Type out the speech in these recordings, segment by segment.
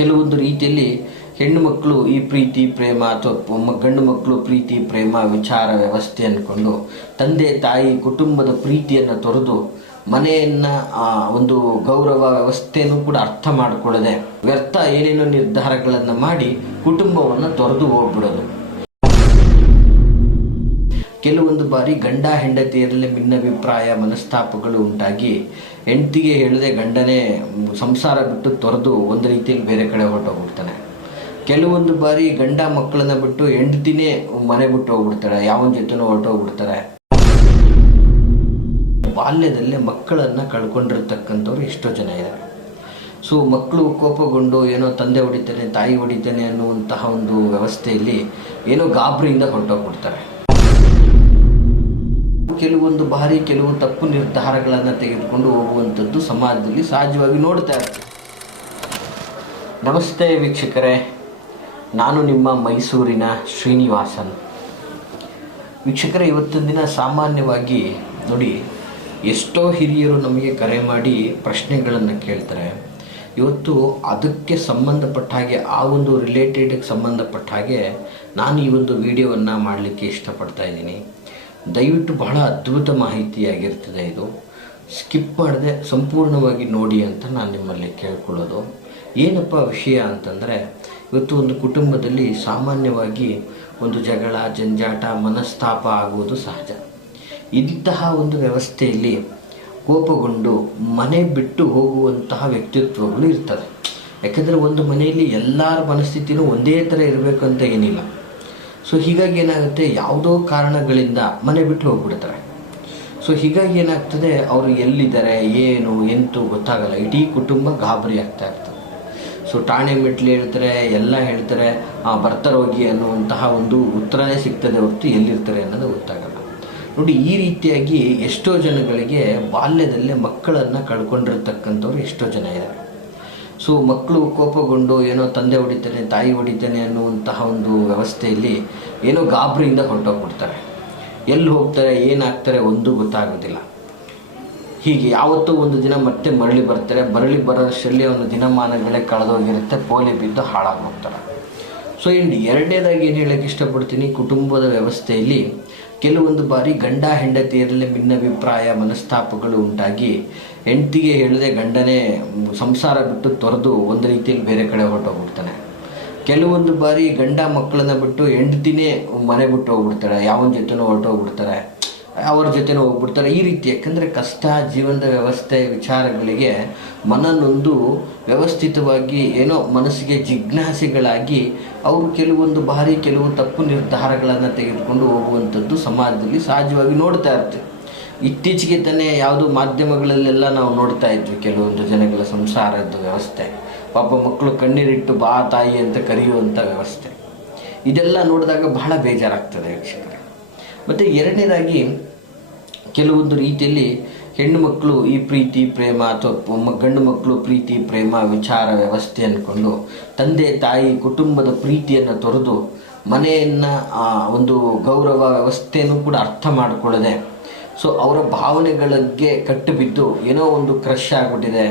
ಕೆಲವೊಂದು ರೀತಿಯಲ್ಲಿ ಹೆಣ್ಣು ಮಕ್ಕಳು ಈ ಪ್ರೀತಿ ಪ್ರೇಮ ಅಥವಾ ಗಂಡು ಮಕ್ಕಳು ಪ್ರೀತಿ ಪ್ರೇಮ ವಿಚಾರ ವ್ಯವಸ್ಥೆ ಅಂದ್ಕೊಂಡು ತಂದೆ ತಾಯಿ ಕುಟುಂಬದ ಪ್ರೀತಿಯನ್ನು ತೊರೆದು ಮನೆಯನ್ನು ಒಂದು ಗೌರವ ವ್ಯವಸ್ಥೆಯನ್ನು ಕೂಡ ಅರ್ಥ ಮಾಡಿಕೊಳ್ಳದೆ ವ್ಯರ್ಥ ಏನೇನೋ ನಿರ್ಧಾರಗಳನ್ನು ಮಾಡಿ ಕುಟುಂಬವನ್ನು ತೊರೆದು ಹೋಗ್ಬಿಡೋದು. ಕೆಲವೊಂದು ಬಾರಿ ಗಂಡ ಹೆಂಡತಿಯರಲ್ಲೇ ಭಿನ್ನಾಭಿಪ್ರಾಯ ಮನಸ್ತಾಪಗಳು ಉಂಟಾಗಿ ಹೆಂಡತಿಗೆ ಹೇಳದೆ ಗಂಡನೇ ಸಂಸಾರ ಬಿಟ್ಟು ತೊರೆದು ಒಂದು ರೀತಿಯಲ್ಲಿ ಬೇರೆ ಕಡೆ ಹೊರಟೋಗ್ಬಿಡ್ತಾನೆ. ಕೆಲವೊಂದು ಬಾರಿ ಗಂಡ ಮಕ್ಕಳನ್ನ ಬಿಟ್ಟು ಹೆಂಡತಿನೇ ಮನೆ ಬಿಟ್ಟು ಹೋಗ್ಬಿಡ್ತಾರೆ, ಯಾವನ ಜೊತೆನೂ ಹೊರಟೋಗ್ಬಿಡ್ತಾರೆ. ಬಾಲ್ಯದಲ್ಲೇ ಮಕ್ಕಳನ್ನು ಕಳ್ಕೊಂಡಿರ್ತಕ್ಕಂಥವ್ರು ಎಷ್ಟೋ ಜನ ಇದ್ದಾರೆ. ಸೊ ಮಕ್ಕಳು ಕೋಪಗೊಂಡು ಏನೋ ತಂದೆ ಹೊಡಿತಾನೆ ತಾಯಿ ಹೊಡಿತಾನೆ ಅನ್ನುವಂತಹ ಒಂದು ವ್ಯವಸ್ಥೆಯಲ್ಲಿ ಏನೋ ಗಾಬರಿಯಿಂದ ಹೊರಟೋಗ್ಬಿಡ್ತಾರೆ. ಕೆಲವೊಂದು ಬಾರಿ ಕೆಲವು ತಪ್ಪು ನಿರ್ಧಾರಗಳನ್ನು ತೆಗೆದುಕೊಂಡು ಹೋಗುವಂಥದ್ದು ಸಮಾಜದಲ್ಲಿ ಸಹಜವಾಗಿ ನೋಡ್ತಾ ಇರ್ತೀವಿ. ನಮಸ್ತೆ ವೀಕ್ಷಕರೇ, ನಾನು ನಿಮ್ಮ ಮೈಸೂರಿನ ಶ್ರೀನಿವಾಸನ್. ವೀಕ್ಷಕರೇ, ಇವತ್ತಿನ ದಿನ ಸಾಮಾನ್ಯವಾಗಿ ನೋಡಿ, ಎಷ್ಟೋ ಹಿರಿಯರು ನಮಗೆ ಕರೆ ಮಾಡಿ ಪ್ರಶ್ನೆಗಳನ್ನು ಕೇಳ್ತಾರೆ. ಇವತ್ತು ಅದಕ್ಕೆ ಸಂಬಂಧಪಟ್ಟ ಹಾಗೆ ಆ ಒಂದು ರಿಲೇಟೆಡ್ಗೆ ಸಂಬಂಧಪಟ್ಟ ಹಾಗೆ ನಾನು ಈ ಒಂದು ವಿಡಿಯೋವನ್ನು ಮಾಡಲಿಕ್ಕೆ ಇಷ್ಟಪಡ್ತಾ ಇದ್ದೀನಿ. ದಯವಿಟ್ಟು ಬಹಳ ಅದ್ಭುತ ಮಾಹಿತಿಯಾಗಿರ್ತದೆ. ಇದು ಸ್ಕಿಪ್ ಮಾಡದೆ ಸಂಪೂರ್ಣವಾಗಿ ನೋಡಿ ಅಂತ ನಾನು ನಿಮ್ಮಲ್ಲಿ ಕೇಳ್ಕೊಳ್ಳೋದು. ಏನಪ್ಪ ವಿಷಯ ಅಂತಂದರೆ, ಇವತ್ತು ಒಂದು ಕುಟುಂಬದಲ್ಲಿ ಸಾಮಾನ್ಯವಾಗಿ ಒಂದು ಜಗಳ ಜಂಜಾಟ ಮನಸ್ತಾಪ ಆಗುವುದು ಸಹಜ. ಇಂತಹ ಒಂದು ವ್ಯವಸ್ಥೆಯಲ್ಲಿ ಕೋಪಗೊಂಡು ಮನೆ ಬಿಟ್ಟು ಹೋಗುವಂತಹ ವ್ಯಕ್ತಿತ್ವಗಳು ಇರ್ತದೆ. ಯಾಕೆಂದರೆ ಒಂದು ಮನೆಯಲ್ಲಿ ಎಲ್ಲರ ಮನಸ್ಥಿತಿನೂ ಒಂದೇ ಥರ ಇರಬೇಕು ಅಂತ ಏನಿಲ್ಲ. ಸೊ ಹೀಗಾಗಿ ಏನಾಗುತ್ತೆ, ಯಾವುದೋ ಕಾರಣಗಳಿಂದ ಮನೆ ಬಿಟ್ಟು ಹೋಗ್ಬಿಡ್ತಾರೆ. ಸೊ ಹೀಗಾಗಿ ಏನಾಗ್ತದೆ, ಅವರು ಎಲ್ಲಿದ್ದಾರೆ ಏನು ಎಂತೂ ಗೊತ್ತಾಗಲ್ಲ. ಇಡೀ ಕುಟುಂಬ ಗಾಬರಿ ಆಗ್ತಾ ಇರ್ತದೆ. ಸೊ ಠಾಣೆ ಮೆಟ್ಲು ಹೇಳ್ತಾರೆ, ಎಲ್ಲ ಹೇಳ್ತಾರೆ, ಬರ್ತಾರೋಗಿ ಅನ್ನುವಂತಹ ಒಂದು ಉತ್ತರನೇ ಸಿಗ್ತದೆ ಹೊರತು ಎಲ್ಲಿರ್ತಾರೆ ಅನ್ನೋದು ಗೊತ್ತಾಗಲ್ಲ. ನೋಡಿ, ಈ ರೀತಿಯಾಗಿ ಎಷ್ಟೋ ಜನಗಳಿಗೆ ಬಾಲ್ಯದಲ್ಲೇ ಮಕ್ಕಳನ್ನು ಕಳ್ಕೊಂಡಿರ್ತಕ್ಕಂಥವ್ರು ಎಷ್ಟೋ ಜನ ಇದ್ದಾರೆ. ಸೊ ಮಕ್ಕಳು ಕೋಪಗೊಂಡು ಏನೋ ತಂದೆ ಹೊಡಿತಾನೆ ತಾಯಿ ಹೊಡಿತಾನೆ ಅನ್ನುವಂತಹ ಒಂದು ವ್ಯವಸ್ಥೆಯಲ್ಲಿ ಏನೋ ಗಾಬರಿಯಿಂದ ಹೊರಟೋಗ್ಬಿಡ್ತಾರೆ. ಎಲ್ಲಿ ಹೋಗ್ತಾರೆ ಏನಾಗ್ತಾರೆ ಒಂದು ಗೊತ್ತಾಗೋದಿಲ್ಲ. ಹೀಗೆ ಯಾವತ್ತೂ ಒಂದು ದಿನ ಮತ್ತೆ ಮರಳಿ ಬರೋಷ್ಟರಲ್ಲಿ ಅವನ ದಿನಮಾನಗಳೇ ಕಳೆದೋಗಿರುತ್ತೆ, ಪೋಲಿ ಬಿದ್ದು ಹಾಳಾಗಿ ಹೋಗ್ತಾರೆ. ಸೊ ಇನ್ನು ಎರಡನೇದಾಗಿ ಏನು ಹೇಳೋಕ್ಕೆ ಇಷ್ಟಪಡ್ತೀನಿ, ಕುಟುಂಬದ ವ್ಯವಸ್ಥೆಯಲ್ಲಿ ಕೆಲವೊಂದು ಬಾರಿ ಗಂಡ ಹೆಂಡತಿಯರಲ್ಲೇ ಭಿನ್ನಾಭಿಪ್ರಾಯ ಮನಸ್ತಾಪಗಳು ಉಂಟಾಗಿ ಹೆಂಡತಿಗೆ ಹೇಳದೆ ಗಂಡನೇ ಸಂಸಾರ ಬಿಟ್ಟು ತೊರೆದು ಒಂದು ರೀತಿಯಲ್ಲಿ ಬೇರೆ ಕಡೆ ಹೊರಟೋಗ್ಬಿಡ್ತಾನೆ. ಕೆಲವೊಂದು ಬಾರಿ ಗಂಡ ಮಕ್ಕಳನ್ನ ಬಿಟ್ಟು ಹೆಂಡತಿನೇ ಮನೆ ಬಿಟ್ಟು ಹೋಗ್ಬಿಡ್ತಾರೆ, ಯಾವನ ಜೊತೆನೂ ಹೊರಟೋಗ್ಬಿಡ್ತಾರೆ, ಅವ್ರ ಜೊತೆನೂ ಹೋಗ್ಬಿಡ್ತಾರೆ. ಈ ರೀತಿ ಯಾಕಂದರೆ ಕಷ್ಟ ಜೀವನದ ವ್ಯವಸ್ಥೆ ವಿಚಾರಗಳಿಗೆ ಮನನೊಂದು ವ್ಯವಸ್ಥಿತವಾಗಿ ಏನೋ ಮನಸ್ಸಿಗೆ ಜಿಜ್ಞಾಸೆಗಳಾಗಿ ಅವರು ಕೆಲವೊಂದು ಬಾರಿ ಕೆಲವು ತಪ್ಪು ನಿರ್ಧಾರಗಳನ್ನು ತೆಗೆದುಕೊಂಡು ಹೋಗುವಂಥದ್ದು ಸಮಾಜದಲ್ಲಿ ಸಹಜವಾಗಿ ನೋಡ್ತಾ ಇರ್ತೀವಿ. ಇತ್ತೀಚೆಗೆ ತಾನೇ ಯಾವುದು ಮಾಧ್ಯಮಗಳಲ್ಲೆಲ್ಲ ನಾವು ನೋಡ್ತಾ ಇದ್ವಿ ಕೆಲವೊಂದು ಜನಗಳ ಸಂಸಾರದ ವ್ಯವಸ್ಥೆ. ಪಾಪ ಮಕ್ಕಳು ಕಣ್ಣೀರಿಟ್ಟು ಬಾ ತಾಯಿ ಅಂತ ಕರೆಯುವಂಥ ವ್ಯವಸ್ಥೆ. ಇದೆಲ್ಲ ನೋಡಿದಾಗ ಬಹಳ ಬೇಜಾರಾಗ್ತದೆ ವೀಕ್ಷಕರೇ. ಮತ್ತು ಎರಡನೇದಾಗಿ ಕೆಲವೊಂದು ರೀತಿಯಲ್ಲಿ ಹೆಣ್ಣು ಮಕ್ಕಳು ಈ ಪ್ರೀತಿ ಪ್ರೇಮ ಅಥವಾ ಗಂಡು ಮಕ್ಕಳು ಪ್ರೀತಿ ಪ್ರೇಮ ವಿಚಾರ ವ್ಯವಸ್ಥೆ ಅಂದ್ಕೊಂಡು ತಂದೆ ತಾಯಿ ಕುಟುಂಬದ ಪ್ರೀತಿಯನ್ನು ತೊರೆದು ಮನೆಯನ್ನು ಒಂದು ಗೌರವ ವ್ಯವಸ್ಥೆಯನ್ನು ಕೂಡ ಅರ್ಥ ಮಾಡಿಕೊಳ್ಳದೆ ಸೊ ಅವರ ಭಾವನೆಗಳಿಗೆ ಕಟ್ಟುಬಿದ್ದು ಏನೋ ಒಂದು ಕ್ರಶ್ ಆಗಿಬಿಟ್ಟಿದೆ,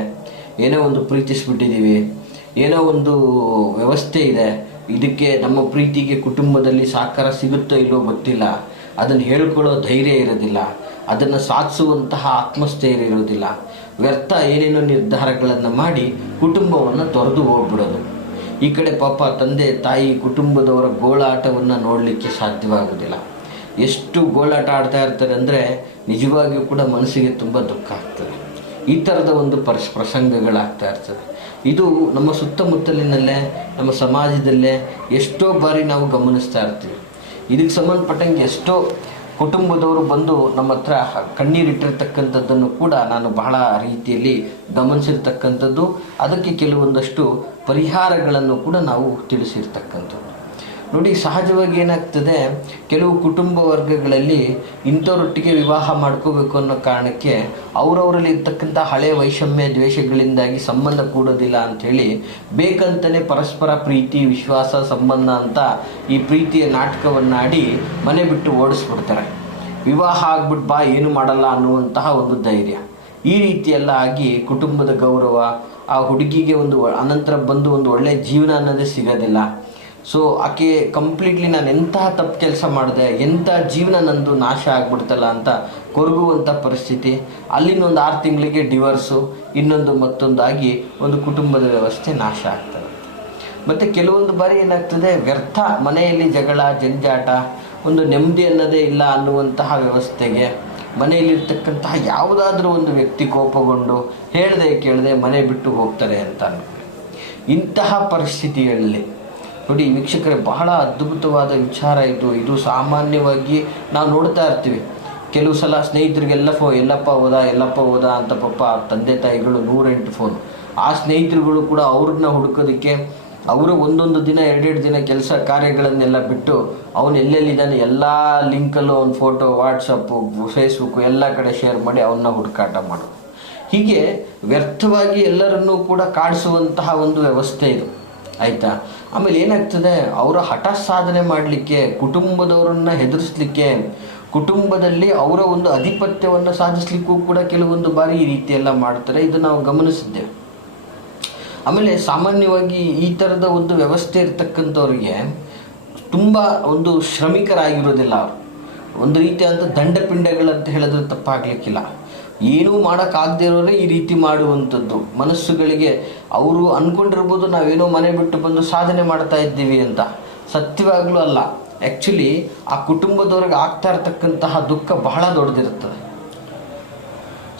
ಏನೋ ಒಂದು ಪ್ರೀತಿಸ್ಬಿಟ್ಟಿದ್ದೀವಿ, ಏನೋ ಒಂದು ವ್ಯವಸ್ಥೆ ಇದೆ, ಇದಕ್ಕೆ ನಮ್ಮ ಪ್ರೀತಿಗೆ ಕುಟುಂಬದಲ್ಲಿ ಸಹಕಾರ ಸಿಗುತ್ತೋ ಇಲ್ಲವೋ ಗೊತ್ತಿಲ್ಲ, ಅದನ್ನು ಹೇಳ್ಕೊಳ್ಳೋ ಧೈರ್ಯ ಇರೋದಿಲ್ಲ, ಅದನ್ನು ಸಾಧಿಸುವಂತಹ ಆತ್ಮಸ್ಥೈರ್ಯ ಇರೋದಿಲ್ಲ, ವ್ಯರ್ಥ ಏನೇನೋ ನಿರ್ಧಾರಗಳನ್ನು ಮಾಡಿ ಕುಟುಂಬವನ್ನು ತೊರೆದು ಹೋಗ್ಬಿಡೋದು. ಈ ಕಡೆ ಪಾಪ ತಂದೆ ತಾಯಿ ಕುಟುಂಬದವರ ಗೋಳಾಟವನ್ನು ನೋಡಲಿಕ್ಕೆ ಸಾಧ್ಯವಾಗೋದಿಲ್ಲ. ಎಷ್ಟು ಗೋಳಾಟ ಆಡ್ತಾ ಇರ್ತಾರೆ ಅಂದರೆ ನಿಜವಾಗಿಯೂ ಕೂಡ ಮನಸ್ಸಿಗೆ ತುಂಬ ದುಃಖ ಆಗ್ತದೆ. ಈ ಥರದ ಒಂದು ಪ್ರಸಂಗಗಳಾಗ್ತಾ ಇರ್ತದೆ. ಇದು ನಮ್ಮ ಸುತ್ತಮುತ್ತಲಿನಲ್ಲೇ ನಮ್ಮ ಸಮಾಜದಲ್ಲೇ ಎಷ್ಟೋ ಬಾರಿ ನಾವು ಗಮನಿಸ್ತಾ ಇರ್ತೀವಿ. ಇದಕ್ಕೆ ಸಂಬಂಧಪಟ್ಟಂಗೆ ಎಷ್ಟೋ ಕುಟುಂಬದವರು ಬಂದು ನಮ್ಮ ಹತ್ರ ಕಣ್ಣೀರಿಟ್ಟಿರ್ತಕ್ಕಂಥದ್ದನ್ನು ಕೂಡ ನಾನು ಬಹಳ ರೀತಿಯಲ್ಲಿ ಗಮನಿಸಿರ್ತಕ್ಕಂಥದ್ದು. ಅದಕ್ಕೆ ಕೆಲವೊಂದಷ್ಟು ಪರಿಹಾರಗಳನ್ನು ಕೂಡ ನಾವು ತಿಳಿಸಿರ್ತಕ್ಕಂಥದ್ದು. ನೋಡಿ, ಸಹಜವಾಗಿ ಏನಾಗ್ತದೆ, ಕೆಲವು ಕುಟುಂಬ ವರ್ಗಗಳಲ್ಲಿ ಇಂಥವರೊಟ್ಟಿಗೆ ವಿವಾಹ ಮಾಡ್ಕೋಬೇಕು ಅನ್ನೋ ಕಾರಣಕ್ಕೆ ಅವರವರಲ್ಲಿ ಇರ್ತಕ್ಕಂಥ ಹಳೆಯ ವೈಷಮ್ಯ ದ್ವೇಷಗಳಿಂದಾಗಿ ಸಂಬಂಧ ಕೂಡೋದಿಲ್ಲ ಅಂಥೇಳಿ ಬೇಕಂತಲೇ ಪರಸ್ಪರ ಪ್ರೀತಿ ವಿಶ್ವಾಸ ಸಂಬಂಧ ಅಂತ ಈ ಪ್ರೀತಿಯ ನಾಟಕವನ್ನಾಡಿ ಮನೆ ಬಿಟ್ಟು ಓಡಿಸ್ಬಿಡ್ತಾರೆ. ವಿವಾಹ ಆಗ್ಬಿಟ್ಟು ಬಾ ಏನು ಮಾಡಲ್ಲ ಅನ್ನುವಂತಹ ಒಂದು ಧೈರ್ಯ. ಈ ರೀತಿಯೆಲ್ಲ ಆಗಿ ಕುಟುಂಬದ ಗೌರವ ಆ ಹುಡುಗಿಗೆ ಒಂದು ಅನಂತರ ಬಂದು ಒಂದು ಒಳ್ಳೆಯ ಜೀವನ ಅನ್ನೋದೇ ಸಿಗೋದಿಲ್ಲ. ಸೊ ಆಕೆ ಕಂಪ್ಲೀಟ್ಲಿ ನಾನು ಎಂತಹ ತಪ್ಪು ಕೆಲಸ ಮಾಡಿದೆ, ಎಂಥ ಜೀವನ ನಂದು ನಾಶ ಆಗ್ಬಿಡ್ತಲ್ಲ ಅಂತ ಕೊರಗುವಂಥ ಪರಿಸ್ಥಿತಿ. ಅಲ್ಲಿನ ಒಂದು 6 ತಿಂಗಳಿಗೆ ಡಿವೋರ್ಸು, ಇನ್ನೊಂದು ಮತ್ತೊಂದಾಗಿ ಒಂದು ಕುಟುಂಬದ ವ್ಯವಸ್ಥೆ ನಾಶ ಆಗ್ತದೆ. ಮತ್ತು ಕೆಲವೊಂದು ಬಾರಿ ಏನಾಗ್ತದೆ, ವ್ಯರ್ಥ ಮನೆಯಲ್ಲಿ ಜಗಳ ಜಂಜಾಟ, ಒಂದು ನೆಮ್ಮದಿ ಅನ್ನೋದೇ ಇಲ್ಲ ಅನ್ನುವಂತಹ ವ್ಯವಸ್ಥೆಗೆ ಮನೆಯಲ್ಲಿರ್ತಕ್ಕಂತಹ ಯಾವುದಾದ್ರೂ ಒಂದು ವ್ಯಕ್ತಿ ಕೋಪಗೊಂಡು ಹೇಳ್ದೆ ಕೇಳದೆ ಮನೆ ಬಿಟ್ಟು ಹೋಗ್ತಾರೆ ಅಂತ ಅನ್ಕೊಳ್ಳಿ. ಇಂತಹ ಪರಿಸ್ಥಿತಿಗಳಲ್ಲಿ ನೋಡಿ ವೀಕ್ಷಕರೇ, ಬಹಳ ಅದ್ಭುತವಾದ ವಿಚಾರ ಇದು ಸಾಮಾನ್ಯವಾಗಿ ನಾವು ನೋಡ್ತಾ ಇರ್ತೀವಿ. ಕೆಲವು ಸಲ ಸ್ನೇಹಿತರಿಗೆಲ್ಲ ಎಲ್ಲಪ್ಪ ಹೋದ ಅಂತ ಪಾಪ ತಂದೆ ತಾಯಿಗಳು 108 ಫೋನ್. ಆ ಸ್ನೇಹಿತರುಗಳು ಕೂಡ ಅವ್ರನ್ನ ಹುಡುಕೋದಕ್ಕೆ ಅವರು ಒಂದೊಂದು ದಿನ 2 ದಿನ ಕೆಲಸ ಕಾರ್ಯಗಳನ್ನೆಲ್ಲ ಬಿಟ್ಟು ಅವನು ಎಲ್ಲೆಲ್ಲಿದ್ದಾನೆ ಎಲ್ಲ ಲಿಂಕಲ್ಲೂ ಅವ್ನ ಫೋಟೋ ವಾಟ್ಸಪ್ಪು ಫೇಸ್ಬುಕ್ಕು ಎಲ್ಲ ಕಡೆ ಶೇರ್ ಮಾಡಿ ಅವನ್ನ ಹುಡುಕಾಟ ಮಾಡೋದು. ಹೀಗೆ ವ್ಯರ್ಥವಾಗಿ ಎಲ್ಲರನ್ನೂ ಕೂಡ ಕಾಡಿಸುವಂತಹ ಒಂದು ವ್ಯವಸ್ಥೆ ಇದು, ಆಯಿತಾ. ಆಮೇಲೆ ಏನಾಗ್ತದೆ, ಅವರ ಹಠ ಸಾಧನೆ ಮಾಡಲಿಕ್ಕೆ, ಕುಟುಂಬದವರನ್ನು ಹೆದರಿಸಲಿಕ್ಕೆ, ಕುಟುಂಬದಲ್ಲಿ ಅವರ ಒಂದು ಆಧಿಪತ್ಯವನ್ನು ಸಾಧಿಸಲಿಕ್ಕೂ ಕೂಡ ಕೆಲವೊಂದು ಬಾರಿ ಈ ರೀತಿ ಎಲ್ಲ ಮಾಡ್ತಾರೆ. ಇದು ನಾವು ಗಮನಿಸಿದ್ದೇವೆ. ಆಮೇಲೆ ಸಾಮಾನ್ಯವಾಗಿ ಈ ಥರದ ಒಂದು ವ್ಯವಸ್ಥೆ ಇರ್ತಕ್ಕಂಥವ್ರಿಗೆ ತುಂಬ ಒಂದು ಶ್ರಮಿಕರಾಗಿರೋದಿಲ್ಲ. ಅವರು ಒಂದು ರೀತಿಯಾದ ದಂಡಪಿಂಡಗಳಂತ ಹೇಳಿದ್ರೆ ತಪ್ಪಾಗಲಿಕ್ಕಿಲ್ಲ. ಏನೂ ಮಾಡೋಕ್ಕಾಗದೇ ಇರೋರೇ ಈ ರೀತಿ ಮಾಡುವಂಥದ್ದು. ಮನಸ್ಸುಗಳಿಗೆ ಅವರು ಅಂದ್ಕೊಂಡಿರ್ಬೋದು ನಾವೇನೋ ಮನೆ ಬಿಟ್ಟು ಬಂದು ಸಾಧನೆ ಮಾಡ್ತಾ ಇದ್ದೀವಿ ಅಂತ. ಸತ್ಯವಾಗಲೂ ಅಲ್ಲ. ಆ್ಯಕ್ಚುಲಿ ಆ ಕುಟುಂಬದವ್ರಿಗೆ ಆಗ್ತಾ ಇರ್ತಕ್ಕಂತಹ ದುಃಖ ಬಹಳ ದೊಡ್ಡದಿರ್ತದೆ.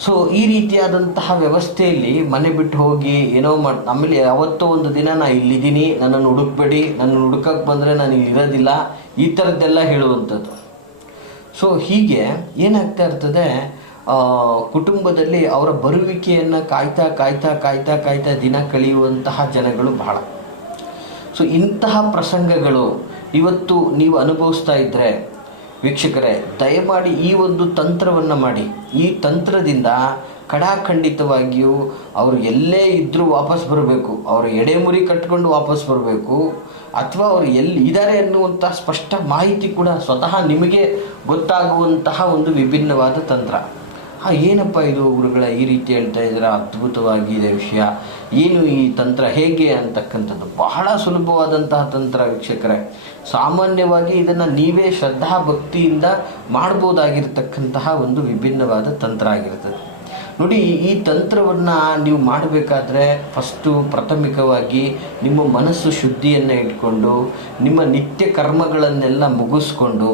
ಸೊ ಈ ರೀತಿಯಾದಂತಹ ವ್ಯವಸ್ಥೆಯಲ್ಲಿ ಮನೆ ಬಿಟ್ಟು ಹೋಗಿ ಏನೋ ಆಮೇಲೆ ಯಾವತ್ತೋ ಒಂದು ದಿನ ನಾನು ಇಲ್ಲಿದ್ದೀನಿ, ನನ್ನನ್ನು ಹುಡುಕಬೇಡಿ, ನನ್ನನ್ನು ಹುಡುಕಕ್ಕೆ ಬಂದರೆ ನಾನು ಇಲ್ಲಿರೋದಿಲ್ಲ, ಈ ಥರದ್ದೆಲ್ಲ ಹೇಳುವಂಥದ್ದು. ಸೊ ಹೀಗೆ ಏನಾಗ್ತಾ ಇರ್ತದೆ, ಕುಟುಂಬದಲ್ಲಿ ಅವರ ಬರುವಿಕೆಯನ್ನು ಕಾಯ್ತಾ ದಿನ ಕಳೆಯುವಂತಹ ಜನಗಳು ಬಹಳ. ಸೊ ಇಂತಹ ಪ್ರಸಂಗಗಳು ಇವತ್ತು ನೀವು ಅನುಭವಿಸ್ತಾ ಇದ್ದರೆ ವೀಕ್ಷಕರೇ, ದಯಮಾಡಿ ಈ ಒಂದು ತಂತ್ರವನ್ನು ಮಾಡಿ. ಈ ತಂತ್ರದಿಂದ ಖಂಡಿತವಾಗಿಯೂ ಅವರು ಎಲ್ಲೇ ಇದ್ದರೂ ವಾಪಸ್ ಬರಬೇಕು, ಅವರು ಎಡೆಮುರಿ ಕಟ್ಕೊಂಡು ವಾಪಸ್ ಬರಬೇಕು, ಅಥವಾ ಅವರು ಎಲ್ಲಿ ಇದ್ದಾರೆ ಅನ್ನುವಂಥ ಸ್ಪಷ್ಟ ಮಾಹಿತಿ ಕೂಡ ಸ್ವತಃ ನಿಮಗೆ ಗೊತ್ತಾಗುವಂತಹ ಒಂದು ವಿಭಿನ್ನವಾದ ತಂತ್ರ. ಏನಪ್ಪ ಇದು ಗುರುಗಳ ಈ ರೀತಿ ಹೇಳ್ತಾ ಇದ್ದೀರಾ, ಅದ್ಭುತವಾಗಿದೆ ವಿಷಯ, ಏನು ಈ ತಂತ್ರ ಹೇಗೆ ಅಂತಕ್ಕಂಥದ್ದು. ಬಹಳ ಸುಲಭವಾದಂತಹ ತಂತ್ರ ವೀಕ್ಷಕರೇ. ಸಾಮಾನ್ಯವಾಗಿ ಇದನ್ನು ನೀವೇ ಶ್ರದ್ಧಾ ಭಕ್ತಿಯಿಂದ ಮಾಡ್ಬೋದಾಗಿರ್ತಕ್ಕಂತಹ ಒಂದು ವಿಭಿನ್ನವಾದ ತಂತ್ರ ಆಗಿರ್ತದೆ. ನೋಡಿ, ಈ ತಂತ್ರವನ್ನು ನೀವು ಮಾಡಬೇಕಾದ್ರೆ ಫಸ್ಟು ಪ್ರಾಥಮಿಕವಾಗಿ ನಿಮ್ಮ ಮನಸ್ಸು ಶುದ್ಧಿಯನ್ನು ಇಟ್ಕೊಂಡು ನಿಮ್ಮ ನಿತ್ಯ ಕರ್ಮಗಳನ್ನೆಲ್ಲ ಮುಗಿಸ್ಕೊಂಡು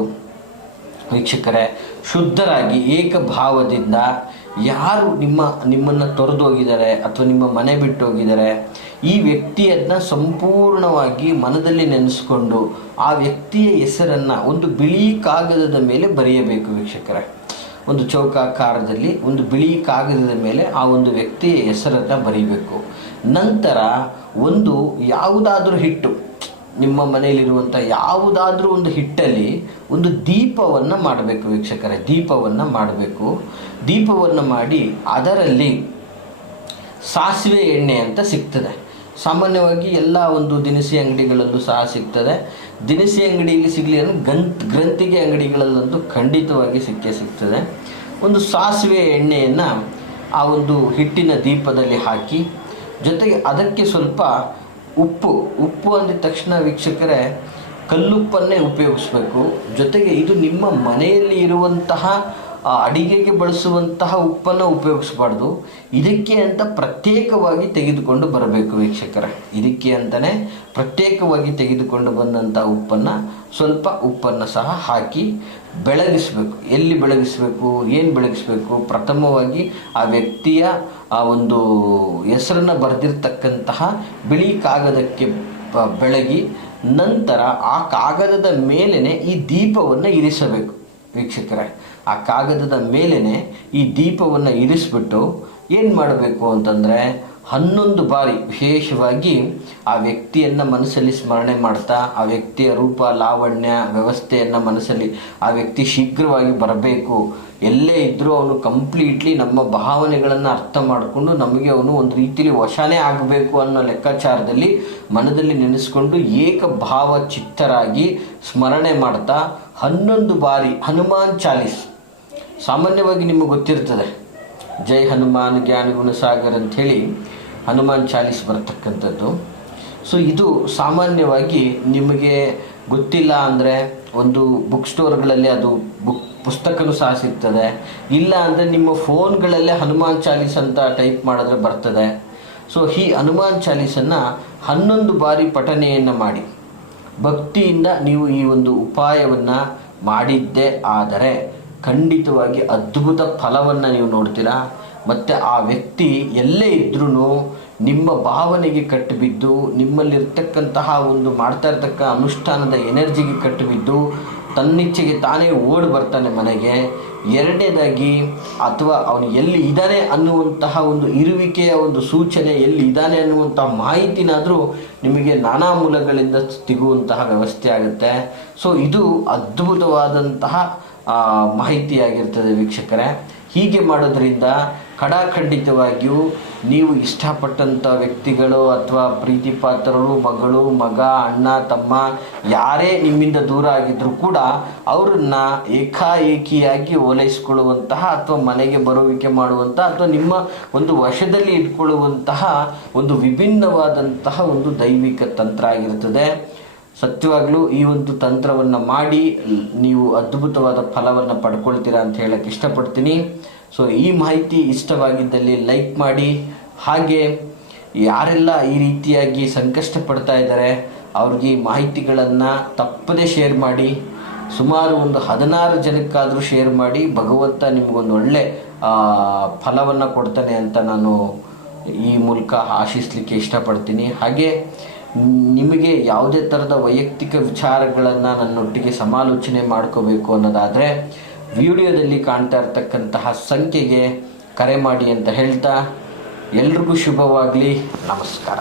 ವೀಕ್ಷಕರೇ ಶುದ್ಧರಾಗಿ ಏಕಭಾವದಿಂದ ಯಾರು ನಿಮ್ಮನ್ನು ತೊರೆದು ಹೋಗಿದ್ದಾರೆ ಅಥವಾ ನಿಮ್ಮ ಮನೆ ಬಿಟ್ಟು ಹೋಗಿದ್ದಾರೆ, ಈ ವ್ಯಕ್ತಿಯನ್ನು ಸಂಪೂರ್ಣವಾಗಿ ಮನದಲ್ಲಿ ನೆನೆಸ್ಕೊಂಡು ಆ ವ್ಯಕ್ತಿಯ ಹೆಸರನ್ನು ಒಂದು ಬಿಳಿ ಕಾಗದದ ಮೇಲೆ ಬರೆಯಬೇಕು ವೀಕ್ಷಕರೇ. ಒಂದು ಚೌಕಾಕಾರದಲ್ಲಿ ಒಂದು ಬಿಳಿ ಕಾಗದದ ಮೇಲೆ ಆ ಒಂದು ವ್ಯಕ್ತಿಯ ಹೆಸರನ್ನು ಬರೀಬೇಕು. ನಂತರ ಒಂದು ಯಾವುದಾದ್ರೂ ಹಿಟ್ಟು, ನಿಮ್ಮ ಮನೆಯಲ್ಲಿರುವಂಥ ಯಾವುದಾದ್ರೂ ಒಂದು ಹಿಟ್ಟಲ್ಲಿ ಒಂದು ದೀಪವನ್ನು ಮಾಡಬೇಕು ವೀಕ್ಷಕರೇ. ದೀಪವನ್ನು ಮಾಡಬೇಕು. ದೀಪವನ್ನು ಮಾಡಿ ಅದರಲ್ಲಿ ಸಾಸಿವೆ ಎಣ್ಣೆ ಅಂತ ಸಿಗ್ತದೆ. ಸಾಮಾನ್ಯವಾಗಿ ಎಲ್ಲ ಒಂದು ದಿನಸಿ ಅಂಗಡಿಗಳಲ್ಲೂ ಸಹ ಸಿಗ್ತದೆ. ದಿನಸಿ ಅಂಗಡಿಯಲ್ಲಿ ಸಿಗಲಿ ಅಂದರೆ ಗ್ರಂಥಿಗೆ ಅಂಗಡಿಗಳಲ್ಲಂತೂ ಖಂಡಿತವಾಗಿ ಸಿಗ್ತದೆ. ಒಂದು ಸಾಸಿವೆ ಎಣ್ಣೆಯನ್ನು ಆ ಒಂದು ಹಿಟ್ಟಿನ ದೀಪದಲ್ಲಿ ಹಾಕಿ, ಜೊತೆಗೆ ಅದಕ್ಕೆ ಸ್ವಲ್ಪ ಉಪ್ಪು ಅಂದ ತಕ್ಷಣ ವೀಕ್ಷಕರೇ ಕಲ್ಲುಪ್ಪನ್ನೇ ಉಪಯೋಗಿಸ್ಬೇಕು. ಜೊತೆಗೆ ಇದು ನಿಮ್ಮ ಮನೆಯಲ್ಲಿ ಇರುವಂತಹ ಅಡಿಗೆಗೆ ಬಳಸುವಂತಹ ಉಪ್ಪನ್ನು ಉಪಯೋಗಿಸಬಾರ್ದು. ಇದಕ್ಕೆ ಅಂತ ಪ್ರತ್ಯೇಕವಾಗಿ ತೆಗೆದುಕೊಂಡು ಬರಬೇಕು ವೀಕ್ಷಕರೇ. ಇದಕ್ಕೆ ಅಂತಲೇ ಪ್ರತ್ಯೇಕವಾಗಿ ತೆಗೆದುಕೊಂಡು ಬಂದಂಥ ಸ್ವಲ್ಪ ಉಪ್ಪನ್ನು ಸಹ ಹಾಕಿ ಬೆಳಗಿಸ್ಬೇಕು. ಎಲ್ಲಿ ಬೆಳಗಿಸ್ಬೇಕು, ಏನು ಬೆಳಗಿಸ್ಬೇಕು? ಪ್ರಥಮವಾಗಿ ಆ ವ್ಯಕ್ತಿಯ ಆ ಒಂದು ಹೆಸರನ್ನು ಬರೆದಿರ್ತಕ್ಕಂತಹ ಬಿಳಿ ಕಾಗದಕ್ಕೆ ಬೆಳಗಿ, ನಂತರ ಆ ಕಾಗದದ ಮೇಲೇ ಈ ದೀಪವನ್ನು ಇರಿಸಬೇಕು ವೀಕ್ಷಕರೇ. ಆ ಕಾಗದದ ಮೇಲೇ ಈ ದೀಪವನ್ನು ಇರಿಸ್ಬಿಟ್ಟು ಏನು ಮಾಡಬೇಕು ಅಂತಂದರೆ 11 ಬಾರಿ ವಿಶೇಷವಾಗಿ ಆ ವ್ಯಕ್ತಿಯನ್ನು ಮನಸ್ಸಲ್ಲಿ ಸ್ಮರಣೆ ಮಾಡ್ತಾ, ಆ ವ್ಯಕ್ತಿಯ ರೂಪ ಲಾವಣ್ಯ ವ್ಯವಸ್ಥೆಯನ್ನು ಮನಸ್ಸಲ್ಲಿ, ಆ ವ್ಯಕ್ತಿ ಶೀಘ್ರವಾಗಿ ಬರಬೇಕು, ಎಲ್ಲೇ ಇದ್ದರೂ ಅವನು ಕಂಪ್ಲೀಟ್ಲಿ ನಮ್ಮ ಭಾವನೆಗಳನ್ನು ಅರ್ಥ ಮಾಡಿಕೊಂಡು ನಮಗೆ ಅವನು ಒಂದು ರೀತಿಯಲ್ಲಿ ವಶನೇ ಆಗಬೇಕು ಅನ್ನೋ ಲೆಕ್ಕಾಚಾರದಲ್ಲಿ ಮನದಲ್ಲಿ ನೆನೆಸ್ಕೊಂಡು ಏಕಭಾವ ಚಿತ್ತರಾಗಿ ಸ್ಮರಣೆ ಮಾಡ್ತಾ 11 ಬಾರಿ ಹನುಮಾನ್ ಚಾಲೀಸ್. ಸಾಮಾನ್ಯವಾಗಿ ನಿಮಗೆ ಗೊತ್ತಿರ್ತದೆ, ಜೈ ಹನುಮಾನ್ ಜ್ಞಾನ ಗುಣಸಾಗರ್ ಅಂಥೇಳಿ ಹನುಮಾನ್ ಚಾಲೀಸ್ ಬರ್ತಕ್ಕಂಥದ್ದು. ಸೊ ಇದು ಸಾಮಾನ್ಯವಾಗಿ ನಿಮಗೆ ಗೊತ್ತಿಲ್ಲ ಅಂದರೆ ಒಂದು ಬುಕ್ ಸ್ಟೋರ್ಗಳಲ್ಲಿ ಅದು ಪುಸ್ತಕನೂ ಸಹ ಸಿಗ್ತದೆ. ಇಲ್ಲ ಅಂದರೆ ನಿಮ್ಮ ಫೋನ್ಗಳಲ್ಲೇ ಹನುಮಾನ್ ಚಾಲೀಸ್ ಅಂತ ಟೈಪ್ ಮಾಡಿದ್ರೆ ಬರ್ತದೆ. ಸೊ ಈ ಹನುಮಾನ್ ಚಾಲೀಸನ್ನು 11 ಬಾರಿ ಪಠನೆಯನ್ನು ಮಾಡಿ ಭಕ್ತಿಯಿಂದ ನೀವು ಈ ಒಂದು ಉಪಾಯವನ್ನು ಮಾಡಿದ್ದೇ ಆದರೆ ಖಂಡಿತವಾಗಿ ಅದ್ಭುತ ಫಲವನ್ನು ನೀವು ನೋಡ್ತೀರಾ. ಮತ್ತು ಆ ವ್ಯಕ್ತಿ ಎಲ್ಲೇ ಇದ್ರೂ ನಿಮ್ಮ ಭಾವನೆಗೆ ಕಟ್ಟಿಬಿದ್ದು, ನಿಮ್ಮಲ್ಲಿರ್ತಕ್ಕಂತಹ ಒಂದು ಮಾಡ್ತಾ ಇರ್ತಕ್ಕ ಅನುಷ್ಠಾನದ ಎನರ್ಜಿಗೆ ಕಟ್ಟಿಬಿದ್ದು ತನ್ನಿಚ್ಛೆಗೆ ತಾನೇ ಓಡಿ ಬರ್ತಾನೆ ಮನೆಗೆ. ಎರಡನೇದಾಗಿ, ಅಥವಾ ಅವನು ಎಲ್ಲಿ ಇದ್ದಾನೆ ಅನ್ನುವಂತಹ ಒಂದು ಇರುವಿಕೆಯ ಒಂದು ಸೂಚನೆ, ಎಲ್ಲಿ ಇದ್ದಾನೆ ಅನ್ನುವಂತಹ ಮಾಹಿತಿನಾದರೂ ನಿಮಗೆ ನಾನಾ ಮೂಲಗಳಿಂದ ಸಿಗುವಂತಹ ವ್ಯವಸ್ಥೆ ಆಗುತ್ತೆ. ಸೊ ಇದು ಅದ್ಭುತವಾದಂತಹ ಮಾಹಿತಿಯಾಗಿರ್ತದೆ ವೀಕ್ಷಕರೇ. ಹೀಗೆ ಮಾಡೋದ್ರಿಂದ ಖಂಡಿತವಾಗಿಯೂ ನೀವು ಇಷ್ಟಪಟ್ಟಂಥ ವ್ಯಕ್ತಿಗಳು ಅಥವಾ ಪ್ರೀತಿ ಪಾತ್ರರು, ಮಗಳು, ಮಗ, ಅಣ್ಣ, ತಮ್ಮ ಯಾರೇ ನಿಮ್ಮಿಂದ ದೂರ ಆಗಿದ್ದರೂ ಕೂಡ ಅವರನ್ನು ಏಕಾಏಕಿಯಾಗಿ ಓಲೈಸಿಕೊಳ್ಳುವಂತಹ ಅಥವಾ ಮನೆಗೆ ಬರುವಿಕೆ ಮಾಡುವಂತಹ ಅಥವಾ ನಿಮ್ಮ ಒಂದು ವಶದಲ್ಲಿ ಇಟ್ಕೊಳ್ಳುವಂತಹ ಒಂದು ವಿಭಿನ್ನವಾದಂತಹ ಒಂದು ದೈವಿಕ ತಂತ್ರ ಆಗಿರ್ತದೆ. ಸತ್ಯವಾಗಲೂ ಈ ಒಂದು ತಂತ್ರವನ್ನು ಮಾಡಿ ನೀವು ಅದ್ಭುತವಾದ ಫಲವನ್ನು ಪಡ್ಕೊಳ್ತೀರಾ ಅಂತ ಹೇಳಕ್ಕೆ ಇಷ್ಟಪಡ್ತೀನಿ. ಸೊ ಈ ಮಾಹಿತಿ ಇಷ್ಟವಾಗಿದ್ದಲ್ಲಿ ಲೈಕ್ ಮಾಡಿ. ಹಾಗೆ ಯಾರೆಲ್ಲ ಈ ರೀತಿಯಾಗಿ ಸಂಕಷ್ಟ ಪಡ್ತಾ ಇದ್ದಾರೆ ಅವ್ರಿಗೆ ಈ ಮಾಹಿತಿಗಳನ್ನು ತಪ್ಪದೇ ಶೇರ್ ಮಾಡಿ. ಸುಮಾರು ಒಂದು 16 ಜನಕ್ಕಾದರೂ ಶೇರ್ ಮಾಡಿ. ಭಗವಂತ ನಿಮಗೊಂದು ಒಳ್ಳೆ ಫಲವನ್ನು ಕೊಡ್ತಾನೆ ಅಂತ ನಾನು ಈ ಮೂಲಕ ಆಶಿಸಲಿಕ್ಕೆ ಇಷ್ಟಪಡ್ತೀನಿ. ಹಾಗೆ ನಿಮಗೆ ಯಾವುದೇ ಥರದ ವೈಯಕ್ತಿಕ ವಿಚಾರಗಳನ್ನು ನನ್ನೊಟ್ಟಿಗೆ ಸಮಾಲೋಚನೆ ಮಾಡ್ಕೋಬೇಕು ಅನ್ನೋದಾದರೆ ವಿಡಿಯೋದಲ್ಲಿ ಕಾಣ್ತಾ ಇರ್ತಕ್ಕಂತಹ ಸಂಖ್ಯೆಗೆ ಕರೆ ಮಾಡಿ ಅಂತ ಹೇಳ್ತಾ ಎಲ್ರಿಗೂ ಶುಭವಾಗಲಿ. ನಮಸ್ಕಾರ.